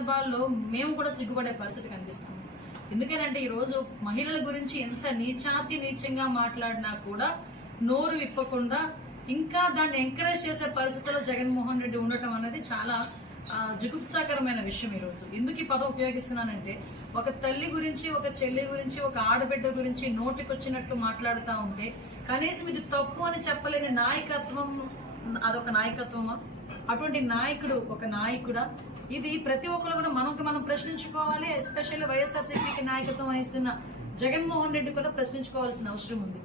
సందర్భాల్లో మేము కూడా సిగ్గుపడే పరిస్థితి కనిపిస్తుంది. ఎందుకనంటే ఈరోజు మహిళల గురించి ఎంత నీచాతి నీచంగా మాట్లాడినా కూడా నోరు విప్పకుండా ఇంకా దాన్ని ఎంకరేజ్ చేసే పరిస్థితుల్లో జగన్మోహన్ రెడ్డి ఉండటం అనేది చాలా జుగుప్సాకరమైన విషయం ఈరోజు ఎందుకు ఈ పదం ఉపయోగిస్తున్నానంటే ఒక తల్లి గురించి ఒక చెల్లి గురించి ఒక ఆడబిడ్డ గురించి నోటికొచ్చినట్లు మాట్లాడుతూ ఉంటే కనీసం ఇది తప్పు అని చెప్పలేని నాయకత్వం అదొక నాయకత్వమా? అటువంటి నాయకుడు ఒక నాయకుడా? ఇది ప్రతి ఒక్కరు కూడా మనకు మనం ప్రశ్నించుకోవాలి ఎస్పెషల్లీ వైఎస్ఆర్సీపీకి నాయకత్వం వహిస్తున్న జగన్మోహన్ రెడ్డి కూడా ప్రశ్నించుకోవాల్సిన అవసరం ఉంది.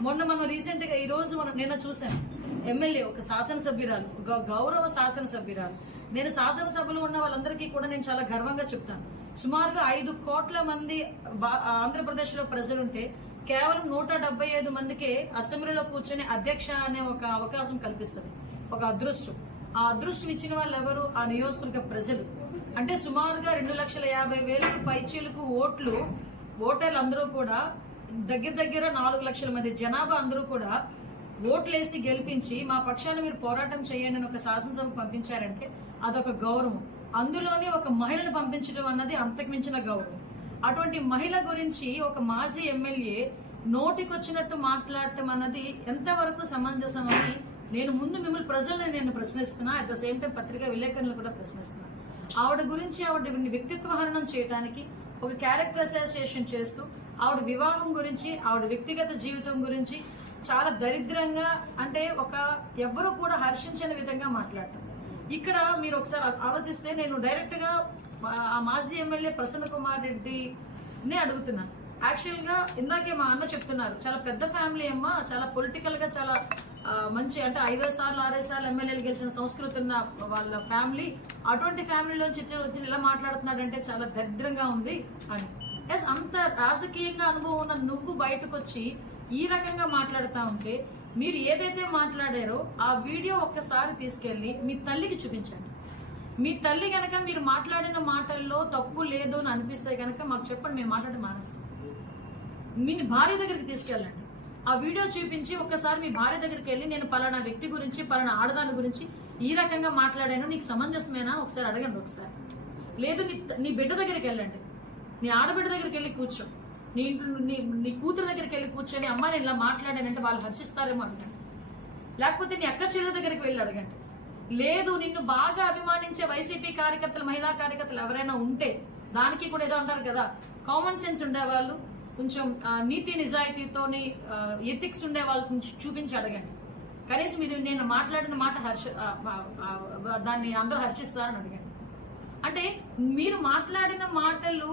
మొన్న మనం రీసెంట్గా ఈ రోజు మనం నిన్న చూసాం ఎమ్మెల్యే ఒక శాసనసభ్యురాలు గౌరవ శాసనసభ్యురాలు. నేను శాసనసభలో ఉన్న వాళ్ళందరికీ కూడా నేను చాలా గర్వంగా చెప్తాను. సుమారుగా ఐదు కోట్ల మంది బా- ఆంధ్రప్రదేశ్లో ప్రజలుంటే కేవలం నూట డెబ్బై ఐదు మందికే అసెంబ్లీలో కూర్చొని అధ్యక్ష అనే ఒక అవకాశం కల్పిస్తుంది. ఒక అదృష్టం. ఆ అదృష్టం ఇచ్చిన వాళ్ళు ఎవరు? ఆ నియోజకవర్గ ప్రజలు. అంటే సుమారుగా రెండు లక్షల యాభై వేలకు పైచీలకు ఓట్లు ఓటర్లు అందరూ కూడా దగ్గర దగ్గర నాలుగు లక్షల మంది జనాభా అందరూ కూడా ఓట్లేసి గెలిపించి మా పక్షాన మీరు పోరాటం చేయండి అని ఒక శాసనసభ పంపించారంటే అదొక గౌరవం. అందులోనే ఒక మహిళను పంపించడం అన్నది అంతకుమించిన గౌరవం. అటువంటి మహిళ గురించి ఒక మాజీ ఎమ్మెల్యే నోటికొచ్చినట్టు మాట్లాడటం అన్నది ఎంతవరకు సమంజసం అని నేను ముందు మిమ్మల్ని ప్రజల్ని నేను ప్రశ్నిస్తున్నా అట్ ద సేమ్ టైం పత్రికా విలేకరులు కూడా ప్రశ్నిస్తున్నా. ఆవిడ గురించి ఆవిడ వ్యక్తిత్వ హరణం చేయడానికి ఒక క్యారెక్టర్ అసోసియేషన్ చేస్తూ ఆవిడ వివాహం గురించి ఆవిడ వ్యక్తిగత జీవితం గురించి చాలా దరిద్రంగా అంటే ఒక ఎవ్వరూ కూడా హర్షించని విధంగా మాట్లాడటం. ఇక్కడ మీరు ఒకసారి ఆలోచిస్తే నేను డైరెక్ట్గా ఆ మాజీ ఎమ్మెల్యే ప్రసన్న కుమార్ రెడ్డిని అడుగుతున్నాను. యాక్చువల్గా ఇందాకే మా అన్న చెప్తున్నారు చాలా పెద్ద ఫ్యామిలీ అమ్మ చాలా పొలిటికల్గా చాలా మంచి అంటే ఐదో సార్లు ఆరో సార్లు ఎమ్మెల్యేలు గెలిచిన సంస్కృతి ఉన్న వాళ్ళ ఫ్యామిలీ అటువంటి ఫ్యామిలీలోంచి ఇతను వచ్చి ఇలా మాట్లాడుతున్నాడంటే చాలా దరిద్రంగా ఉంది అని. ఎస్ అంత రాజకీయంగా అనుభవం ఉన్న నువ్వు బయటకు వచ్చి ఈ రకంగా మాట్లాడుతూ ఉంటే మీరు ఏదైతే మాట్లాడారో ఆ వీడియో ఒక్కసారి తీసుకెళ్ళి మీ తల్లికి చూపించండి. మీ తల్లి కనుక మీరు మాట్లాడిన మాటల్లో తప్పు లేదు అని అనిపిస్తే కనుక మాకు చెప్పండి మేము మాట్లాడి మానేస్తాం. మీ భార్య దగ్గరికి తీసుకెళ్ళండి. ఆ వీడియో చూపించి ఒక్కసారి మీ భార్య దగ్గరికి వెళ్ళి నేను పలానా వ్యక్తి గురించి పలానా ఆడదాని గురించి ఈ రకంగా మాట్లాడాను. నీకు సమంజసమేనా? ఒకసారి అడగండి ఒకసారి. లేదు నీ నీ బిడ్డ దగ్గరికి వెళ్ళండి. నీ ఆడబిడ్డ దగ్గరికి వెళ్ళి కూర్చో. నీ ఇంట్లో నీ నీ కూతురు దగ్గరికి వెళ్ళి కూర్చొని అమ్మ నేను ఇలా మాట్లాడానంటే వాళ్ళు హర్షిస్తారేమో అడగండి. లేకపోతే నీ అక్క చెల్లెల దగ్గరికి వెళ్ళి అడగండి. లేదు నిన్ను బాగా అభిమానించే వైసీపీ కార్యకర్తలు మహిళా కార్యకర్తలు ఎవరైనా ఉంటే దానికి కూడా ఏదో అంటారు కదా కామన్ సెన్స్ ఉండేవాళ్ళు. కొంచెం నీతి నిజాయితీతోని ఎథిక్స్ ఉండే వాళ్ళు చూపించి అడగండి. కనీసం ఇది నేను మాట్లాడిన మాట హర్ష దాన్ని అందరూ హర్షిస్తారని అడిగండి. అంటే మీరు మాట్లాడిన మాటలు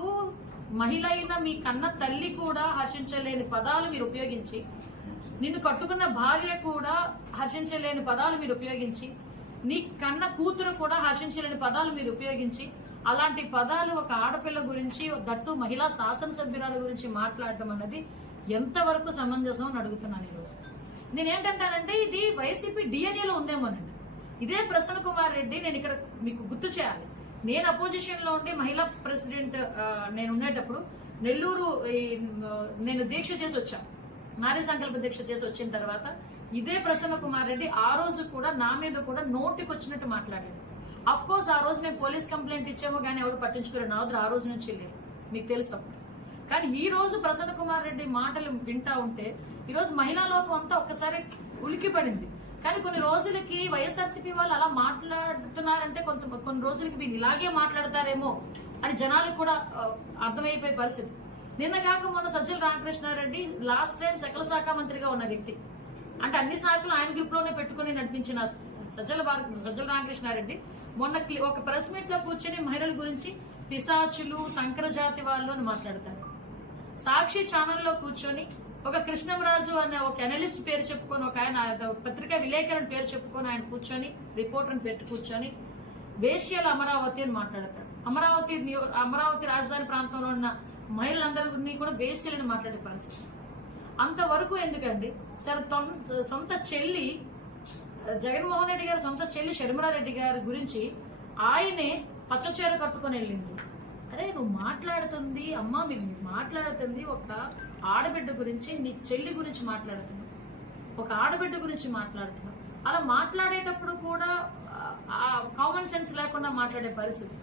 మహిళ అయిన మీ కన్న తల్లి కూడా హర్షించలేని పదాలు మీరు ఉపయోగించి నిన్ను కట్టుకున్న భార్య కూడా హర్షించలేని పదాలు మీరు ఉపయోగించి నీ కన్న కూతురు కూడా హర్షించలేని పదాలు మీరు ఉపయోగించి అలాంటి పదాలు ఒక ఆడపిల్ల గురించి దట్టు మహిళా శాసనసభ్యురాల గురించి మాట్లాడటం అన్నది ఎంతవరకు సమంజసం అని అడుగుతున్నాను ఈరోజు. నేనేంటంటానంటే ఇది వైసీపీ డిఎన్ఏలో ఉందేమోనండి. ఇదే ప్రసన్న కుమార్ రెడ్డి నేను ఇక్కడ మీకు గుర్తు చేయాలి. నేను అపోజిషన్లో ఉండి మహిళా ప్రెసిడెంట్ నేను ఉండేటప్పుడు నెల్లూరు ఈ, నేను దీక్ష చేసి వచ్చాను నారీ సంకల్ప దీక్ష చేసి వచ్చిన తర్వాత ఇదే ప్రసన్న కుమార్ రెడ్డి ఆ రోజు కూడా నా మీద కూడా నోటికి వచ్చినట్టు మాట్లాడాడు. అఫ్ కోర్స్ ఆ రోజు మేము పోలీస్ కంప్లైంట్ ఇచ్చాము కానీ ఎవరు పట్టించుకోలేదు. నా ఆ రోజు నుంచి లేదు మీకు తెలుసు అప్పుడు. కానీ ఈ రోజు ప్రసన్న కుమార్ రెడ్డి మాటలు వింటా ఉంటే ఈ రోజు మహిళా లోకం అంతా ఒక్కసారి ఉలికి పడింది. కానీ కొన్ని రోజులకి వైఎస్ఆర్సీపీ వాళ్ళు అలా మాట్లాడుతున్నారంటే కొంత కొన్ని రోజులకి మీరు ఇలాగే మాట్లాడతారేమో అని జనాలకు కూడా అర్థమైపోయే పరిస్థితి. నిన్న కాక మొన్న సజ్జల రామకృష్ణారెడ్డి లాస్ట్ టైం సకల శాఖ మంత్రిగా ఉన్న వ్యక్తి. అంటే అన్ని శాఖలు ఆయన గ్రూప్లోనే పెట్టుకుని నడిపించిన సజ్జల సజ్జల రామకృష్ణారెడ్డి. మొన్న ఒక ప్రెస్ మీట్లో కూర్చొని మహిళల గురించి పిశాచులు సంకరజాతి వాళ్ళు అని మాట్లాడతారు. సాక్షి ఛానల్లో కూర్చొని ఒక కృష్ణంరాజు అనే ఒక అనలిస్ట్ పేరు చెప్పుకొని ఒక ఆయన పత్రికా విలేకరుని పేరు చెప్పుకొని ఆయన కూర్చొని రిపోర్టర్ పెట్టి కూర్చొని వేష్యాల అమరావతి అని మాట్లాడతాడు అమరావతి అమరావతి రాజధాని ప్రాంతంలో ఉన్న మహిళలందరినీ కూడా వేశ్యలని మాట్లాడే పరిస్థితి. అంతవరకు ఎందుకండి? సరే సొంత చెల్లి జగన్మోహన్ రెడ్డి గారి సొంత చెల్లి షర్మిలారెడ్డి గారి గురించి ఆయనే పచ్చచీర కట్టుకొని వెళ్ళింది. అరే నువ్వు మాట్లాడుతుంది అమ్మ మీరు మాట్లాడుతుంది ఒక ఆడబిడ్డ గురించి నీ చెల్లి గురించి మాట్లాడుతున్నావు. ఒక ఆడబిడ్డ గురించి మాట్లాడుతున్నావు. అలా మాట్లాడేటప్పుడు కూడా కామన్ సెన్స్ లేకుండా మాట్లాడే పరిస్థితి.